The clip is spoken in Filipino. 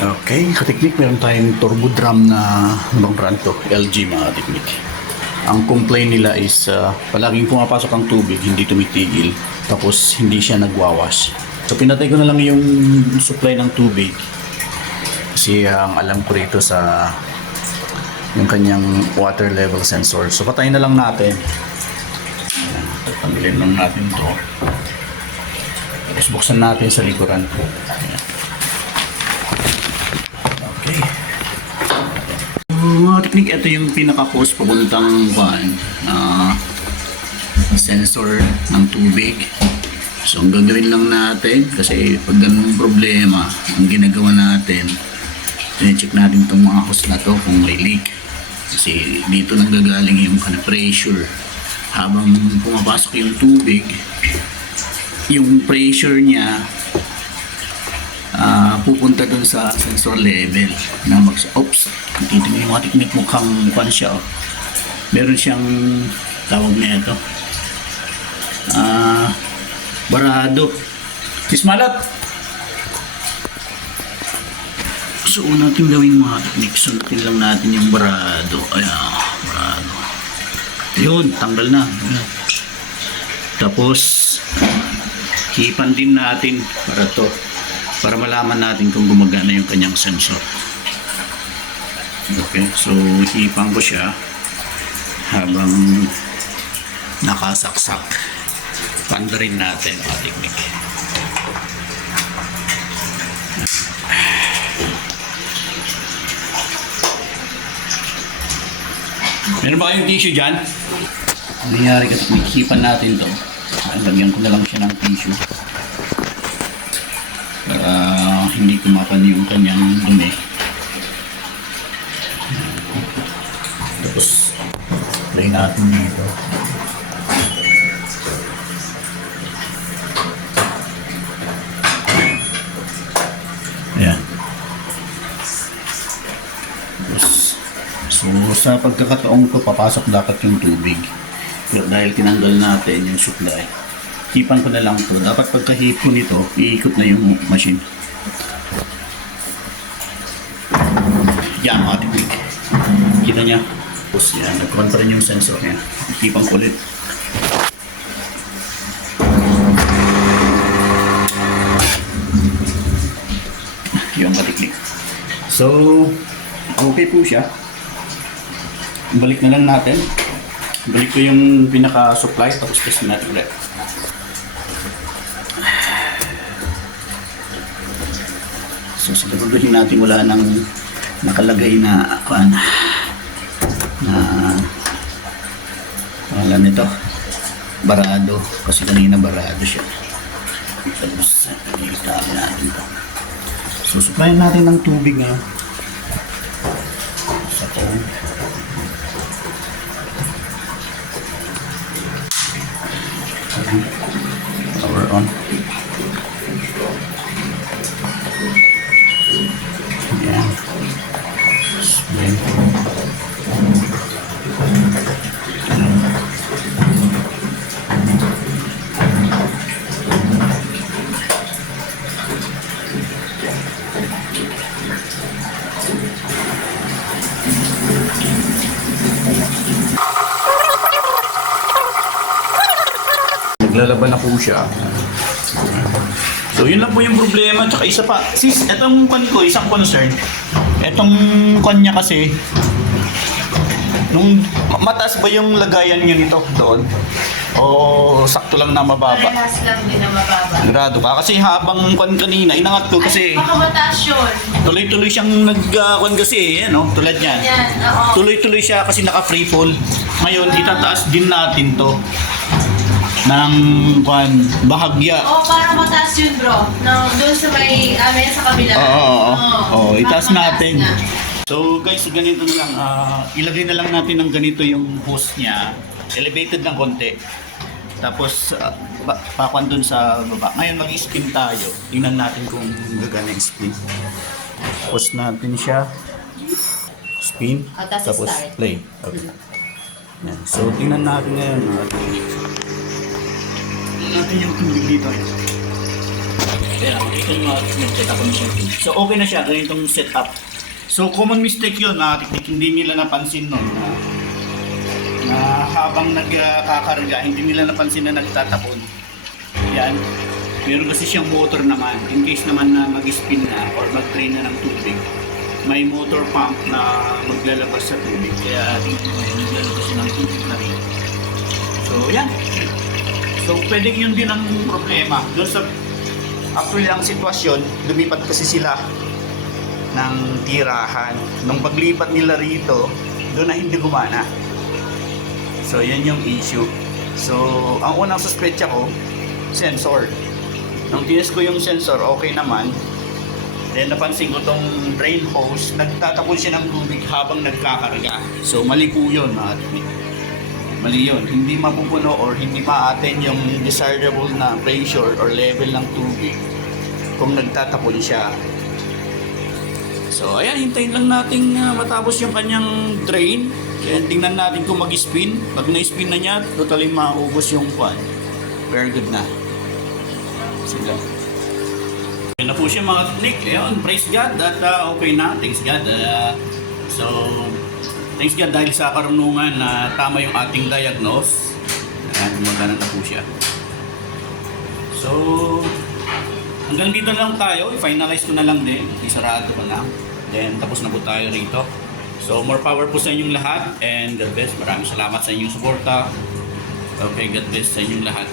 Okay, katiknik, meron tayong turbo drum na ibang brand to, LG mga katiknik. Ang complaint nila is palaging pumapasok ang tubig, hindi tumitigil, tapos hindi siya nagwawash. So pinatay ko na lang yung supply ng tubig kasi ang alam ko rito sa yung kanyang water level sensor. So patayin na lang natin. Tanggalin lang natin to. Tapos buksan natin sa likuran. Ayan. Okay. Mga teknik, ito yung pinaka-hose papuntang sensor ng tubig. So ang gagawin lang natin, kasi pag ganun problema, ang ginagawa natin, check natin itong mga hose na to kung may leak. Kasi dito nang gagaling yung pressure. Habang pumapasok yung tubig, yung pressure niya pupunta dun sa sensor level na oops, titignan yung mga teknik, mukhang pan siya, oh. Meron siyang tawag na ito barado, kismalat. So natin gawin mga teknik, sundutin lang natin yung barado. Ayan, barado yun, tanggal na. Ayan. Tapos hipan din natin para malaman natin kung gumagana yung kanyang sensor. Okay, so hipan ko siya habang nakasaksak. Pandarin natin mga teknik. Meron ba kayong tissue dyan? Ang nangyari kasi hipan natin to. Lagyan ko na lang siya ng tissue para hindi kumapan yung kanyang dumi. Tapos lay natin dito. Ayan. Tapos, so sa pagkakataong to, papasok dapat yung tubig. Pero dahil tinanggal natin yung supply, hipan ko na lang to. Dapat pagkahip ko nito, iikot na yung machine. Yan mga teknik. Kita niya. Tapos yan, nag-on pa rin yung sensor niya. Hipan ko ulit. Yung mga teknik. So, okay po siya. Balik na lang natin. Balik ko yung pinaka-supply, tapos test natin ulit. So siguraduhin natin wala nang nakalagay na pangalan nito, barado, kasi kanina barado siya. Tapos ilitabi natin ito. So supplyan natin ng tubig nga sa phone. Power on. Yan. Spray. Naglalaban na po siya. So yun lang po yung problema. Tsaka isa pa, sis, etong kan ko, isang concern. Etong kan niya kasi, nung mataas ba yung lagayan niyo nito doon? O sakto lang na mababa? Parehas lang din na mababa. Grado ka. Kasi habang kan kanina, inangat ko kasi Baka mataas yun. tuloy-tuloy siyang nag-kan kasi, no? Tulad niyan. Yan, oo. Tuloy-tuloy siya kasi naka-free fall. Ngayon, itataas din natin to ng bahagya. Oo, para mataas yun bro. No, doon sa may, sa kabila. Oo, itaas baka mataas natin. na. So guys, ganito na lang. Ilagay na lang natin ng ganito yung hose niya. Elevated ng konti. Tapos, pakuan dun sa baba. Ngayon, mag-spin tayo. Tingnan natin kung gagana yung spin. Pause natin siya. Spin. Tapos Tapos start. play. Okay. Yan. So, tingnan natin ngayon. Tingnan natin yung tubig dito. Kaya makikita nyo mga nag-set up na siya. So okay na siya, ganitong setup. So common mistake yun mga teknik, hindi nila napansin nun na habang nagkakarga, hindi nila napansin na nagtatapon. Yan. Meron kasi siyang motor naman, in case naman na mag-spin na or mag-drain na ng tubig. May motor pump na maglalabas sa tubig. Kaya dito naglalabas siya ng tubig na rin. So yan. So pwedeng yun din ang problema. Doon sa actually ang sitwasyon, lumipat kasi sila ng tirahan. Nung paglipat nila rito, doon na hindi gumana. So yan yung issue. So ang unang suspetsa ko, sensor. Nung tinis ko yung sensor, okay naman. Then napansin ko tong drain hose, nagtatapon siya ng tubig habang nagkakarga. So mali po yun mga teknik. Mali yun. Hindi mapupuno or hindi ma-attain yung desirable na pressure or level ng tubig kung nagtatapon siya. So ayan, hintayin lang natin matapos yung kanyang drain. Then tingnan natin kung mag-spin. Pag na-spin na niya, totally maubos yung pan. Very good na. Sige. Okay na po siya mga teknik. Ayun, praise God at okay na. Thanks God. So, thanks God dahil sa karunungan na tama yung ating diagnose. Ayan, gumagana na po siya. So, hanggang dito lang tayo. I-finalize ko na lang din. Isarado ko na. Then, tapos na po tayo rito. So, more power po sa inyong lahat. And God bless. Maraming salamat sa inyong suporta. Okay, God bless sa inyong lahat.